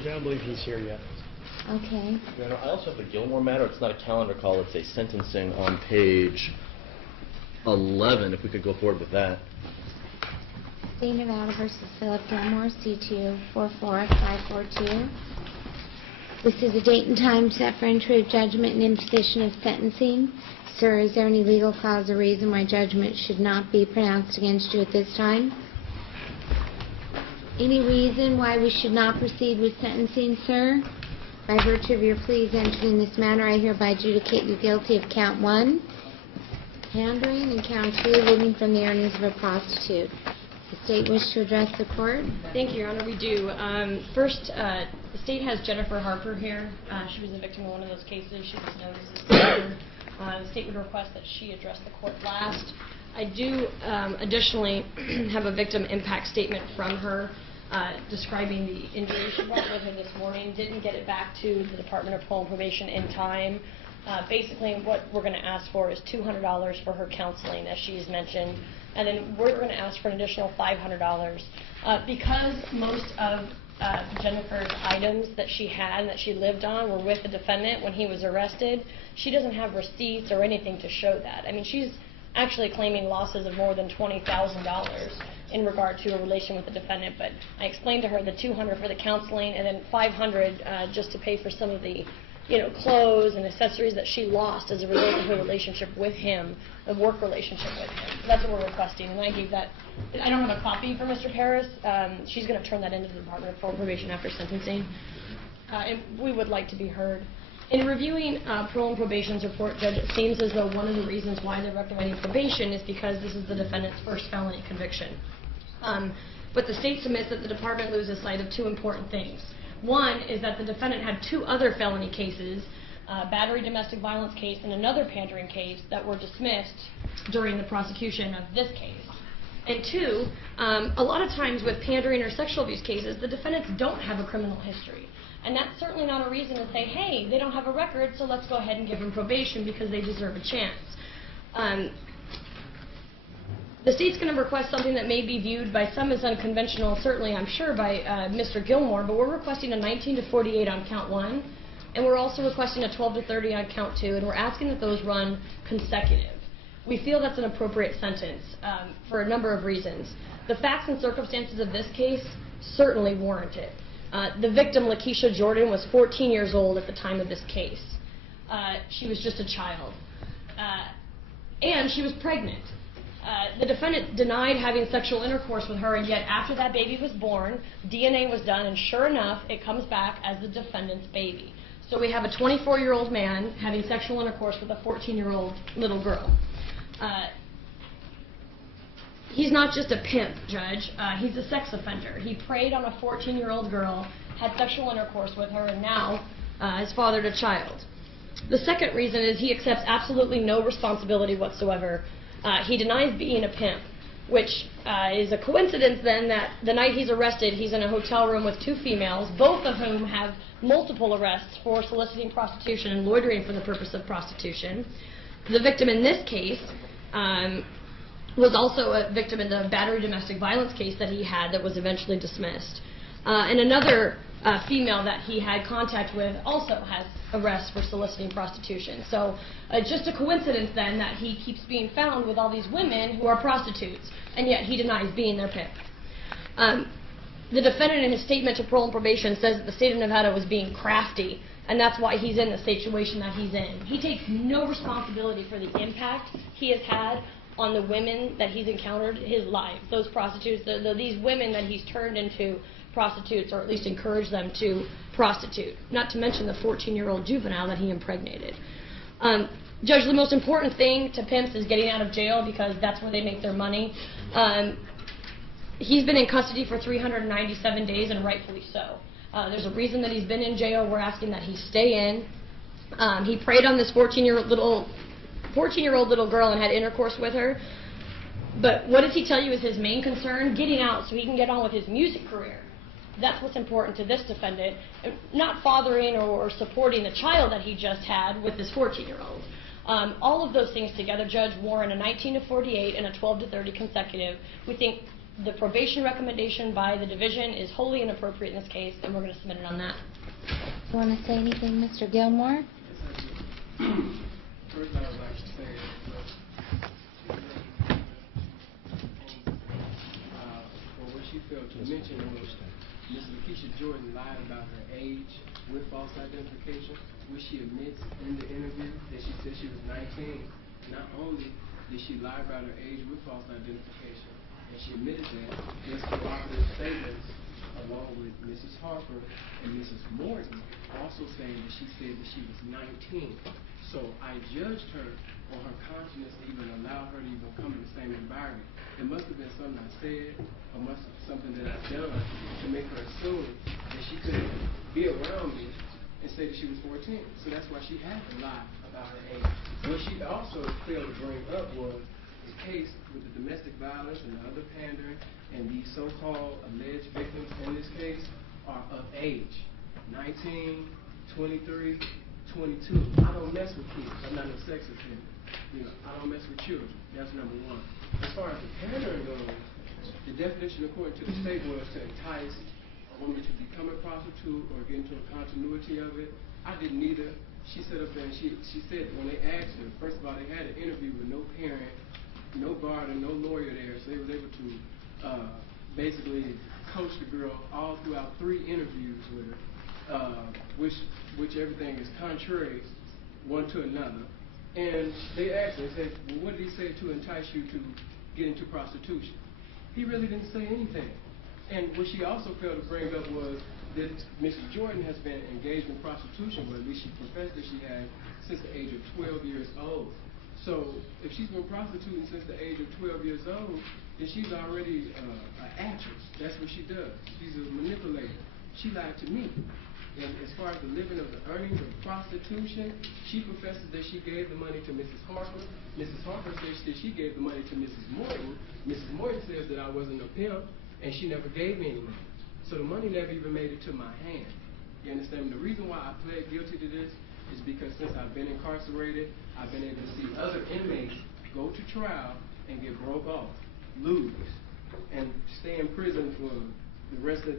Judge, I don't believe he's here yet. Okay. Your Honor, I also have a Gilmore matter. It's not a calendar call. It's a sentencing on page 11, if we could go forward with that. State of Nevada versus Philip Gilmore, C2 44542. This is a date and time set for entry of judgment and imposition of sentencing. Sir, is there any legal cause or reason why judgment should not be pronounced against you at this time? Any reason why we should not proceed with sentencing, sir? By virtue of your pleas entered in this matter, I hereby adjudicate you guilty of count 1, pandering, and count 2, living from the earnings of a prostitute. Does the state wish to address the court? Thank you, Your Honor. We do. First, the state has Jennifer Harper here. She was a victim of one of those cases. She was known as a sister. The state would request that she address the court last. I do additionally have a victim impact statement from her describing the injury she brought with her this morning. Didn't get it back to the Department of Parole and Probation in time. Basically, what we're going to ask for is $200 for her counseling, as she's mentioned, and then we're going to ask for an additional $500. Because most of Jennifer's items that she had, that she lived on, were with the defendant when he was arrested, she doesn't have receipts or anything to show that. I mean, she's actually claiming losses of more than $20,000 in regard to a relation with the defendant, but I explained to her the $200 for the counseling and then $500 just to pay for some of the clothes and accessories that she lost as a result of her relationship with him, a work relationship with him. So that's what we're requesting, and I gave that. I don't have a copy for Mr. Paris. She's going to turn that into the Department of Parole and Probation after sentencing, and we would like to be heard. In reviewing Parole and Probation's report, Judge, it seems as though one of the reasons why they're recommending probation is because this is the defendant's first felony conviction. But the state submits that the department loses sight of two important things. One is that the defendant had 2 other felony cases, battery domestic violence case and another pandering case, that were dismissed during the prosecution of this case. And 2, a lot of times with pandering or sexual abuse cases, the defendants don't have a criminal history. And that's certainly not a reason to say, hey, they don't have a record, so let's go ahead and give them probation because they deserve a chance. The state's going to request something that may be viewed by some as unconventional, certainly I'm sure by Mr. Gilmore, but we're requesting a 19 to 48 on count 1, and we're also requesting a 12 to 30 on count 2, and we're asking that those run consecutive. We feel that's an appropriate sentence for a number of reasons. The facts and circumstances of this case certainly warrant it. The victim, Lakeisha Jordan, was 14 years old at the time of this case. She was just a child. And she was pregnant. The defendant denied having sexual intercourse with her, and yet after that baby was born, DNA was done, and sure enough, it comes back as the defendant's baby. So we have a 24-year-old man having sexual intercourse with a 14-year-old little girl. He's not just a pimp, Judge. He's a sex offender. He preyed on a 14-year-old girl, had sexual intercourse with her, and now has fathered a child. The second reason is he accepts absolutely no responsibility whatsoever. He denies being a pimp, which is a coincidence then that the night he's arrested, he's in a hotel room with 2 females, both of whom have multiple arrests for soliciting prostitution and loitering for the purpose of prostitution. The victim in this case was also a victim in the battery domestic violence case that he had that was eventually dismissed. And another female that he had contact with also has arrests for soliciting prostitution. So just a coincidence then that he keeps being found with all these women who are prostitutes, and yet he denies being their pimp. The defendant in his statement to Parole and Probation says that the state of Nevada was being crafty, and that's why he's in the situation that he's in. He takes no responsibility for the impact he has had on the women that he's encountered in his life, those prostitutes, these women that he's turned into prostitutes, or at least encouraged them to prostitute, not to mention the 14-year-old juvenile that he impregnated. Judge, the most important thing to pimps is getting out of jail because that's where they make their money. He's been in custody for 397 days, and rightfully so. There's a reason that he's been in jail. We're asking that he stay in. He preyed on this 14-year-old little girl and had intercourse with her. But what does he tell you is his main concern? Getting out so he can get on with his music career. That's what's important to this defendant, not fathering or supporting the child that he just had with this 14-year-old. All of those things together, Judge, warrant a 19 to 48 and a 12 to 30 consecutive. We think The probation recommendation by the division is wholly inappropriate in this case, and we're going to submit it on that. You want to say anything, Mr. Gilmore? First, I would like to say for what she failed to mention was Ms. Lakeisha Jordan lied about her age with false identification, which she admits in the interview that she said she was 19. Not only did she lie about her age with false identification, and she admitted that, there's cooperative statements along with Mrs. Harper and Mrs. Morton also saying that she said that she was 19. So I judged her on her consciousness to even allow her to even come in the same environment. It must have been something I said or must have something that I've done to make her assume that she couldn't be around me and say that she was 14. So that's why she had to lie about her age. What she also failed to bring up was the case with the domestic violence and the other pandering, and these so-called alleged victims in this case are of age, 19, 23, 22. I don't mess with kids. I'm not a sex offender. I don't mess with children. That's number one. As far as the pandering goes, the definition according to the state was to entice a woman to become a prostitute or get into a continuity of it. I didn't either. She sat up there and she said when they asked her, first of all, they had an interview with no parent, no guardian, no lawyer there, so they were able to basically coach the girl all throughout 3 interviews with her, which everything is contrary one to another. And they asked her, they said, well, what did he say to entice you to get into prostitution? He really didn't say anything. And what she also failed to bring up was that Mrs. Jordan has been engaged in prostitution, or at least she professed that she had, since the age of 12 years old. So if she's been prostituting since the age of 12 years old, then she's already an actress. That's what she does. She's a manipulator. She lied to me. And as far as the living of the earnings of prostitution, she professes that she gave the money to Mrs. Harper. Mrs. Harper says that she gave the money to Mrs. Morton. Mrs. Morton says that I wasn't a pimp, and she never gave me any money. So the money never even made it to my hand. You understand? The reason why I pled guilty to this is because since I've been incarcerated, I've been able to see other inmates go to trial and get broke off, lose, and stay in prison for the rest of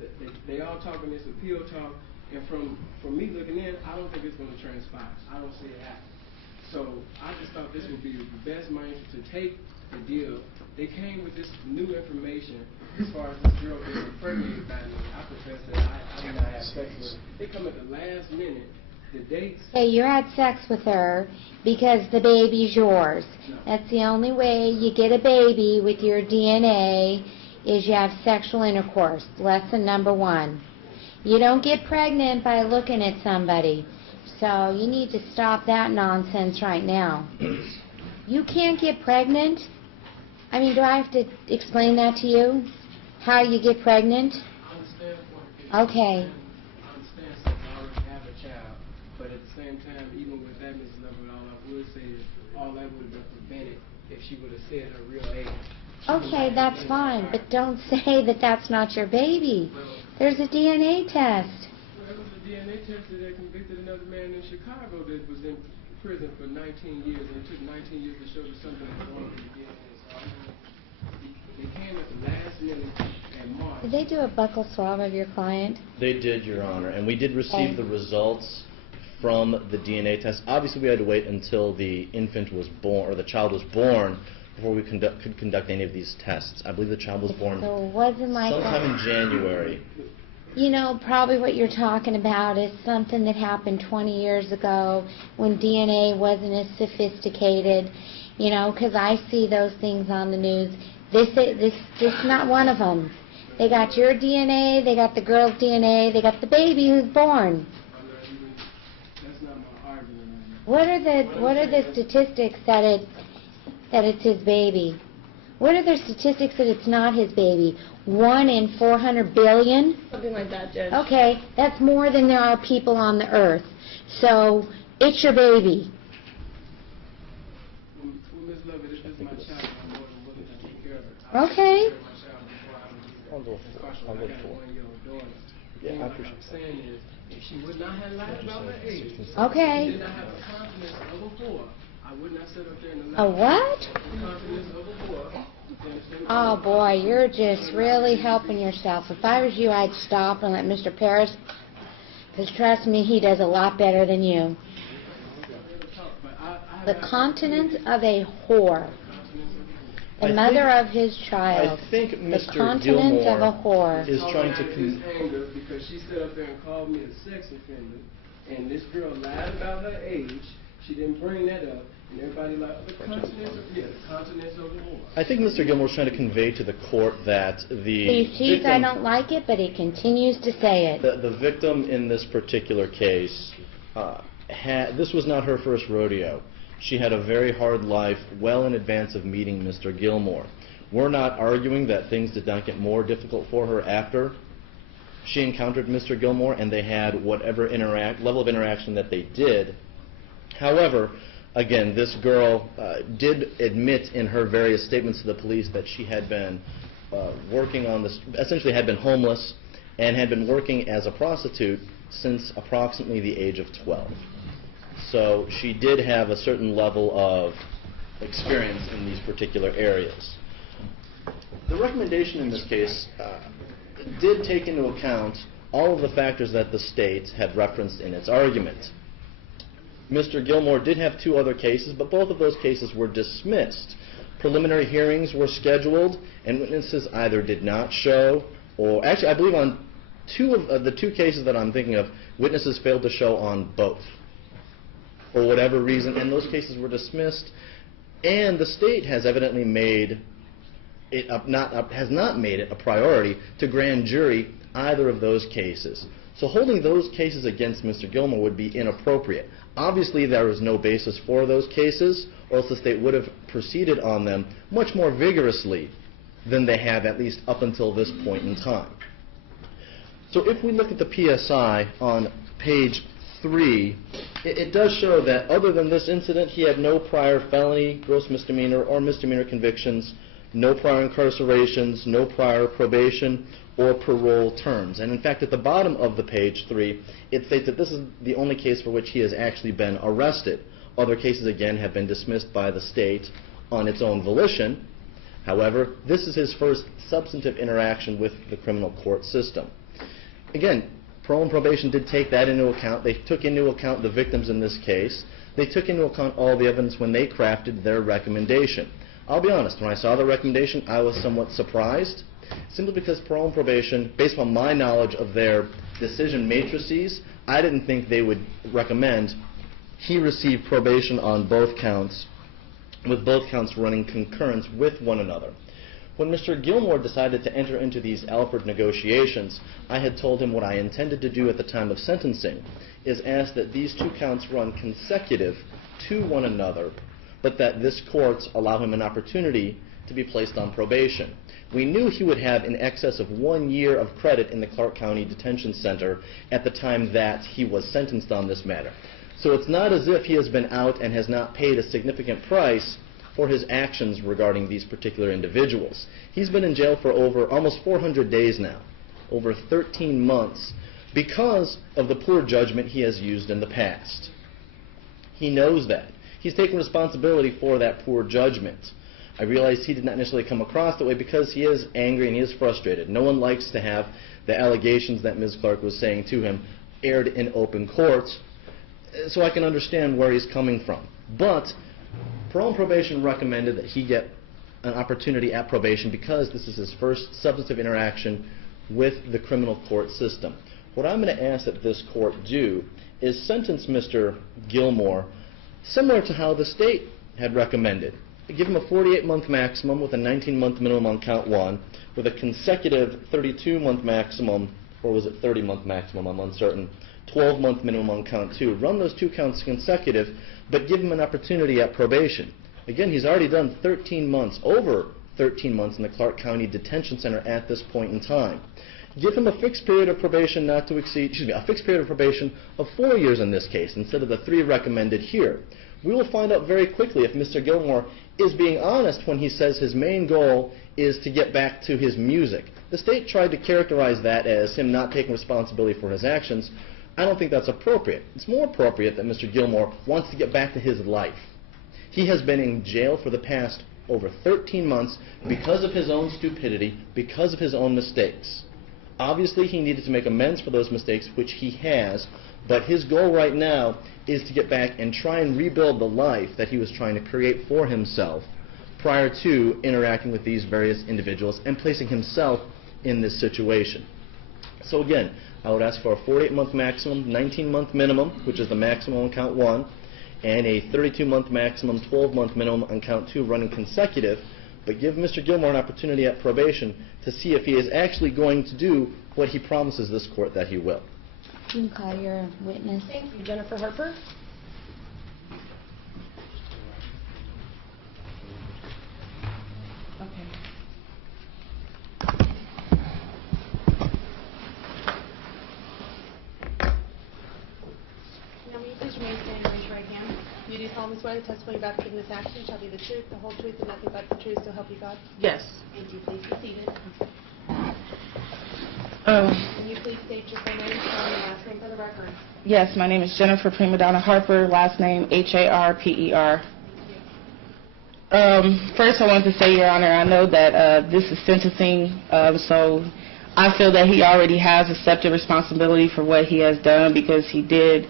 they all talking this appeal talk, and from me looking in, I don't think it's going to transpire. I don't see it happen. So I just thought this would be the best money to take the deal. They came with this new information as far as this girl being impregnated by me. I profess that I did not have sex with her. They come at the last minute. The dates. Hey, you had sex with her because the baby's yours. No. That's the only way you get a baby with your DNA is you have sexual intercourse. Lesson number 1. You don't get pregnant by looking at somebody. So you need to stop that nonsense right now. You can't get pregnant? I mean, do I have to explain that to you? How you get pregnant? I understand Okay. I understand since I already have a child, but at the same time, even with that, Mrs. Leverett, all I would say is all that would have been prevented if she would have said her real age. Okay, that's fine, but don't say that that's not your baby. There's a DNA test. Well, there was a DNA test that convicted another man in Chicago that was in prison for 19 years, and it took 19 years to show that something was wrong with the DNA. So they came at the last minute in March. Did they do a buccal swab of your client? They did, Your Honor, and we did receive Okay. the results from the DNA test. Obviously, we had to wait until the infant was born, or the child was born, before we could conduct any of these tests. I believe the child was born So it wasn't like sometime in that. January. You know, probably what you're talking about is something that happened 20 years ago when DNA wasn't as sophisticated, you know, because I see those things on the news. This is not one of them. They got your DNA, they got the girl's DNA, they got the baby who's born. That's not my argument right now. What are the statistics that it's his baby? What are the statistics that it's not his baby? 1 in 400 billion? Something like that, Judge. Okay, that's more than there are people on the earth. So, it's your baby. Well, Ms. Levitt, if this is my child, I'm more than willing to take care of it. I Okay. took care of my child before I was I'll go incarcerated. I'll I go got a for it. 1-year-old daughter. Yeah, And I what appreciate I'm saying is, if she would not have lied about her age, Okay. she did not have a confidence of a 4, I would not sit up there and A allow what? the confidence of a 4. Oh, boy, you're just really helping yourself. If I was you, I'd stop and let Mr. Paris, because trust me, he does a lot better than you. The continence of a whore. The mother of his child. I think The Mr. continence of a whore. Gilmore is trying to... anger because she stood up there and called me a sex offender, and this girl lied about her age. She didn't bring that up, and everybody like the continence of the whore. I think Mr. Gilmore is trying to convey to the court that the He sees I victim, don't like it, but he continues to say it. the victim in this particular case, this was not her first rodeo. She had a very hard life well in advance of meeting Mr. Gilmore. We're not arguing that things did not get more difficult for her after she encountered Mr. Gilmore and they had whatever level of interaction that they did. However, again, this girl did admit in her various statements to the police that she had been working on this, essentially had been homeless and had been working as a prostitute since approximately the age of 12. So she did have a certain level of experience in these particular areas. The recommendation in this case did take into account all of the factors that the state had referenced in its argument. Mr. Gilmore did have 2 other cases, but both of those cases were dismissed. Preliminary hearings were scheduled, and witnesses either did not show, or actually I believe on 2 of the 2 cases that I'm thinking of, witnesses failed to show on both, for whatever reason, and those cases were dismissed. And the state has evidently made it has not made it a priority to grand jury either of those cases. So holding those cases against Mr. Gilmore would be inappropriate. Obviously, there is no basis for those cases, or else the state would have proceeded on them much more vigorously than they have, at least up until this point in time. So if we look at the PSI on page 3, it does show that other than this incident, he had no prior felony, gross misdemeanor, or misdemeanor convictions, no prior incarcerations, no prior probation or parole terms. And in fact, at the bottom of the page 3, it states that this is the only case for which he has actually been arrested. Other cases, again, have been dismissed by the state on its own volition. However, this is his first substantive interaction with the criminal court system. Again, parole and probation did take that into account. They took into account the victims in this case. They took into account all the evidence when they crafted their recommendation. I'll be honest, when I saw the recommendation, I was somewhat surprised, simply because parole and probation, based on my knowledge of their decision matrices, I didn't think they would recommend he receive probation on both counts, with both counts running concurrent with one another. When Mr. Gilmore decided to enter into these Alford negotiations, I had told him what I intended to do at the time of sentencing, is ask that these 2 counts run consecutive to one another, but that this court allow him an opportunity to be placed on probation. We knew he would have in excess of 1 year of credit in the Clark County Detention Center at the time that he was sentenced on this matter. So it's not as if he has been out and has not paid a significant price for his actions regarding these particular individuals. He's been in jail for over almost 400 days now, over 13 months, because of the poor judgment he has used in the past. He knows that. He's taken responsibility for that poor judgment. I realize he did not necessarily come across that way because he is angry and he is frustrated. No one likes to have the allegations that Ms. Clark was saying to him aired in open court, so I can understand where he's coming from. But parole and probation recommended that he get an opportunity at probation because this is his first substantive interaction with the criminal court system. What I'm going to ask that this court do is sentence Mr. Gilmore similar to how the state had recommended. Give him a 48-month maximum with a 19-month minimum on count 1, with a consecutive 32-month maximum, or was it 30-month maximum, I'm uncertain, 12-month minimum on count 2. Run those 2 counts consecutive, but give him an opportunity at probation. Again, he's already done 13 months, over 13 months in the Clark County Detention Center at this point in time. Give him a fixed period of probation not to exceed, a fixed period of probation of 4 years in this case, instead of the 3 recommended here. We will find out very quickly if Mr. Gilmore is being honest when he says his main goal is to get back to his music. The state tried to characterize that as him not taking responsibility for his actions. I don't think that's appropriate. It's more appropriate that Mr. Gilmore wants to get back to his life. He has been in jail for the past over 13 months because of his own stupidity, because of his own mistakes. Obviously, he needed to make amends for those mistakes, which he has, but his goal right now is to get back and try and rebuild the life that he was trying to create for himself prior to interacting with these various individuals and placing himself in this situation. So again, I would ask for a 48-month maximum, 19-month minimum, which is the maximum on count 1, and a 32-month maximum, 12-month minimum on count 2 running consecutive, but give Mr. Gilmore an opportunity at probation to see if he is actually going to do what he promises this court that he will. You can call your witness. Thank you. Jennifer Harper? Okay. Now, will you please remain standing and raise your right hand? You do solemnly swear the testimony about to give in this action shall be the truth, the whole truth, and nothing but the truth, so help you God? Yes. Thank you. Please be seated. Can you please state your full name, spelling, and last name for the record? Yes, my name is Jennifer Prima Donna Harper, last name Harper. First, I want to say, Your Honor, I know that this is sentencing, so I feel that he already has accepted responsibility for what he has done because he did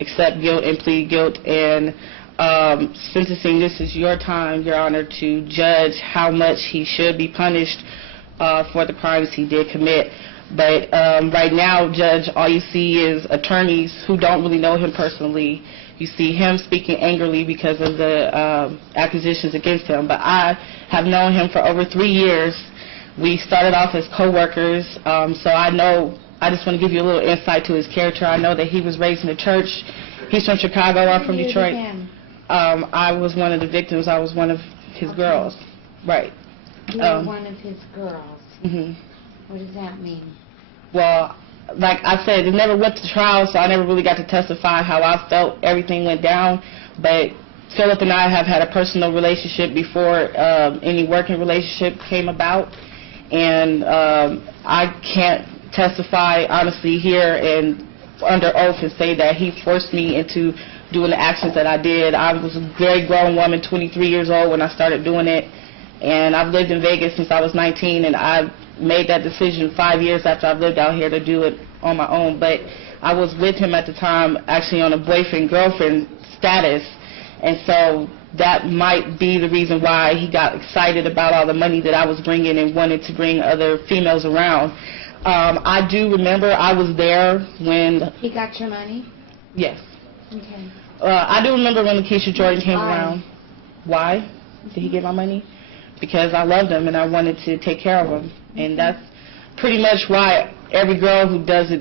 accept guilt and plead guilt. And sentencing, this is your time, Your Honor, to judge how much he should be punished for the crimes he did commit. But right now, Judge, all you see is attorneys who don't really know him personally. You see him speaking angrily because of the accusations against him. But I have known him for over 3 years. We started off as co-workers, so I know, I just want to give you a little insight to his character. I know that he was raised in the church. He's from Chicago, I'm from Detroit. I was one of the victims. I was one of his girls. Right. You were one of his girls. Mm-hmm. What does that mean? Well, like I said, it never went to trial, so I never really got to testify how I felt everything went down. But Philip and I have had a personal relationship before any working relationship came about. And I can't testify honestly here and under oath and say that he forced me into doing the actions that I did. I was a very grown woman, 23 years old when I started doing it. And I've lived in Vegas since I was 19, and I made that decision 5 years after I've lived out here to do it on my own. But I was with him at the time actually on a boyfriend-girlfriend status, and so that might be the reason why he got excited about all the money that I was bringing and wanted to bring other females around. I do remember I was there when... He got your money? Yes. Okay. I do remember when Lakeisha Jordan came Why? around. Why did he get my money? Because I loved him and I wanted to take care of him. And that's pretty much why every girl who does it...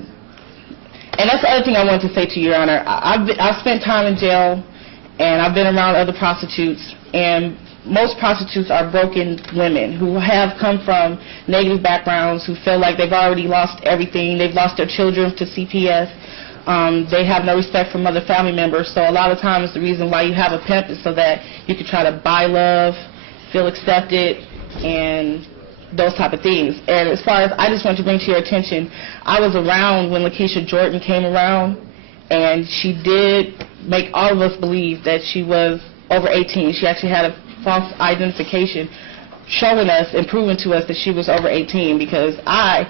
And that's the other thing I wanted to say to you, Your Honor. I've spent time in jail, and I've been around other prostitutes, and most prostitutes are broken women who have come from negative backgrounds, who feel like they've already lost everything. They've lost their children to CPS. They have no respect from other family members. So a lot of times the reason why you have a pimp is so that you can try to buy love, feel accepted, and those type of things. And as far as I just want to bring to your attention, I was around when Lakeisha Jordan came around, and she did make all of us believe that she was over 18. She actually had a false identification showing us and proving to us that she was over 18, because I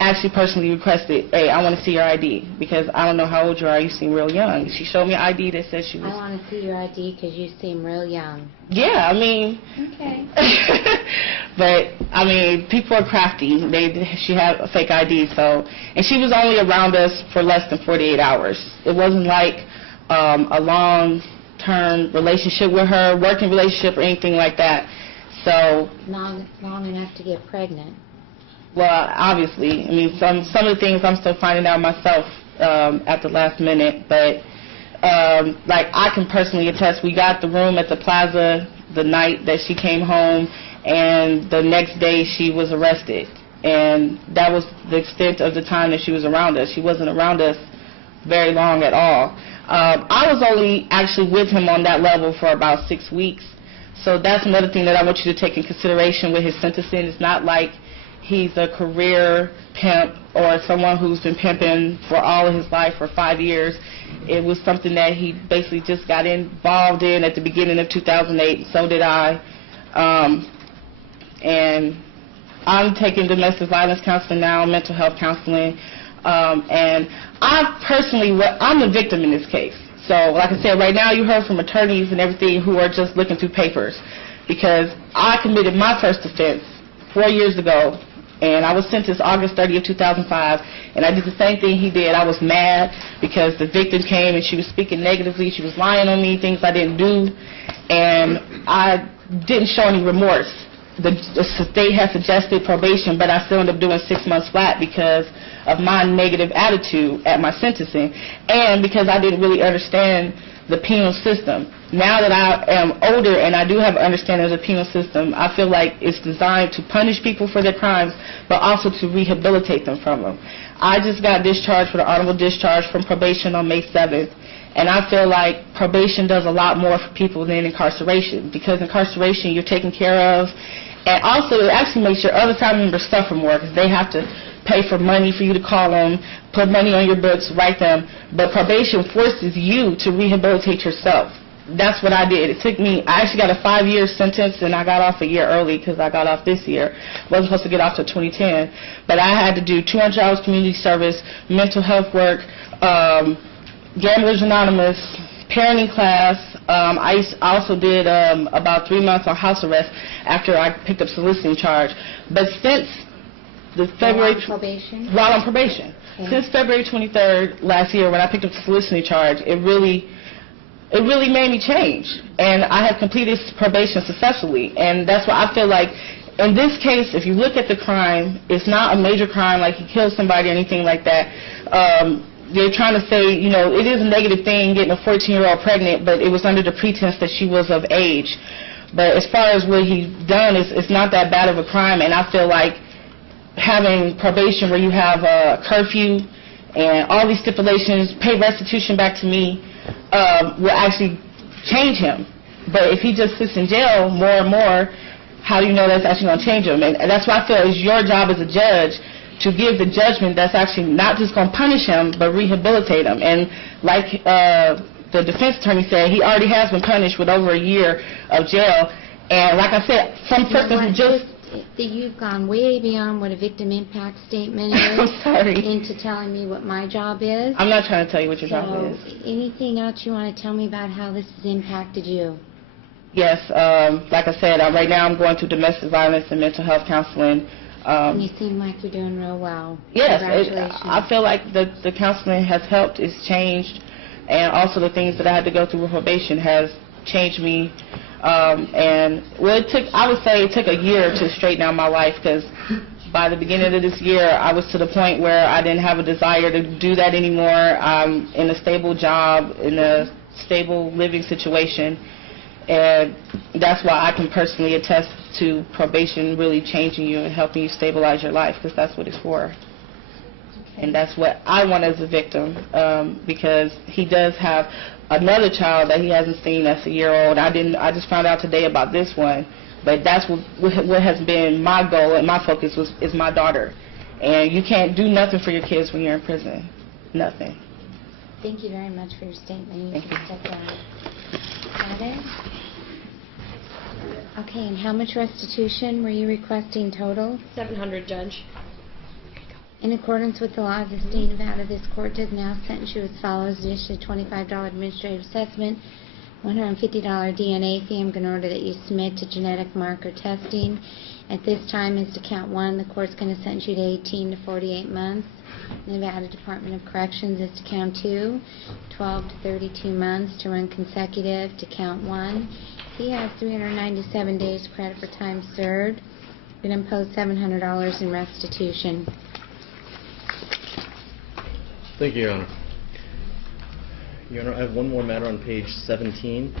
actually personally requested, hey, I want to see your ID, because I don't know how old you are, you seem real young. She showed me an ID that says she was... I want to see your ID because you seem real young. Yeah, I mean... Okay. But, I mean, people are crafty. She had a fake ID, so... And she was only around us for less than 48 hours. It wasn't like a long-term relationship with her, working relationship or anything like that. So... Long enough to get pregnant. Well, obviously. I mean, some of the things I'm still finding out myself at the last minute. But, like, I can personally attest, we got the room at the plaza the night that she came home, and the next day she was arrested. And that was the extent of the time that she was around us. She wasn't around us very long at all. I was only actually with him on that level for about 6 weeks. So that's another thing that I want you to take in consideration with his sentencing. It's not like he's a career pimp or someone who's been pimping for all of his life for 5 years. It was something that he basically just got involved in at the beginning of 2008. So did I. And I'm taking domestic violence counseling now, mental health counseling, and I personally, I'm the victim in this case. So, like I said, right now you heard from attorneys and everything who are just looking through papers, because I committed my first offense 4 years ago, and I was sentenced August 30th, 2005, and I did the same thing he did. I was mad because the victim came and she was speaking negatively, she was lying on me, things I didn't do, and I didn't show any remorse. The state had suggested probation, but I still ended up doing 6 months flat because of my negative attitude at my sentencing, and because I didn't really understand the penal system. Now that I am older and I do have an understanding of the penal system, I feel like it's designed to punish people for their crimes, but also to rehabilitate them from them. I just got discharged with an honorable discharge from probation on May 7th, and I feel like probation does a lot more for people than incarceration, because incarceration you're taken care of, and also it actually makes your other family members suffer more, because they have to pay for money for you to call them, put money on your books, write them. But probation forces you to rehabilitate yourself. That's what I did. It took me, I actually got a 5-year sentence, and I got off a year early because I got off this year. Wasn't supposed to get off till 2010. But I had to do 200 hours community service, mental health work, Gamblers Anonymous, parenting class. I also did about 3 months on house arrest after I picked up soliciting charge. But since the February... While on probation. Okay. Since February 23rd last year, when I picked up the soliciting charge, it really made me change. And I have completed probation successfully. And that's why I feel like, in this case, if you look at the crime, it's not a major crime like he killed somebody or anything like that. They're trying to say, you know, it is a negative thing getting a 14-year-old pregnant, but it was under the pretense that she was of age. But as far as what he's done, it's not that bad of a crime. And I feel like having probation where you have a curfew and all these stipulations, pay restitution back to me, will actually change him. But if he just sits in jail more and more, how do you know that's actually going to change him? And that's why I feel it's your job as a judge to give the judgment that's actually not just going to punish him, but rehabilitate him. And like the defense attorney said, he already has been punished with over a year of jail. And like I said, some person who just... You've gone way beyond what a victim impact statement is. I'm sorry. Into telling me what my job is. I'm not trying to tell you what your job is. Anything else you want to tell me about how this has impacted you? Yes, like I said, right now I'm going through domestic violence and mental health counseling. And you seem like you're doing real well. Yes, Congratulations. I feel like the counseling has helped, it's changed, and also the things that I had to go through with probation has changed me. And well, I would say it took a year to straighten out my life, because by the beginning of this year, I was to the point where I didn't have a desire to do that anymore. I'm in a stable job, in a stable living situation, and that's why I can personally attest to probation really changing you and helping you stabilize your life, because that's what it's for. And that's what I want as a victim, because he does have another child that he hasn't seen that's a year old. I just found out today about this one, but that's what has been my goal and my focus is my daughter. And you can't do nothing for your kids when you're in prison. Nothing. Thank you very much for your statement. Thank you. Step down. Got it? Okay, and how much restitution were you requesting total? $700, Judge. In accordance with the law of the state of Nevada, this court does now sentence you as follows: initially $25 administrative assessment, $150 DNA fee. I'm going to order that you submit to genetic marker testing. At this time, as to count 1, the court's going to sentence you to 18 to 48 months. Nevada Department of Corrections is to count 2, 12 to 32 months to run consecutive to count 1. He has 397 days credit for time served. We're going to impose $700 in restitution. Thank you, Your Honor. Your Honor, I have one more matter on page 17.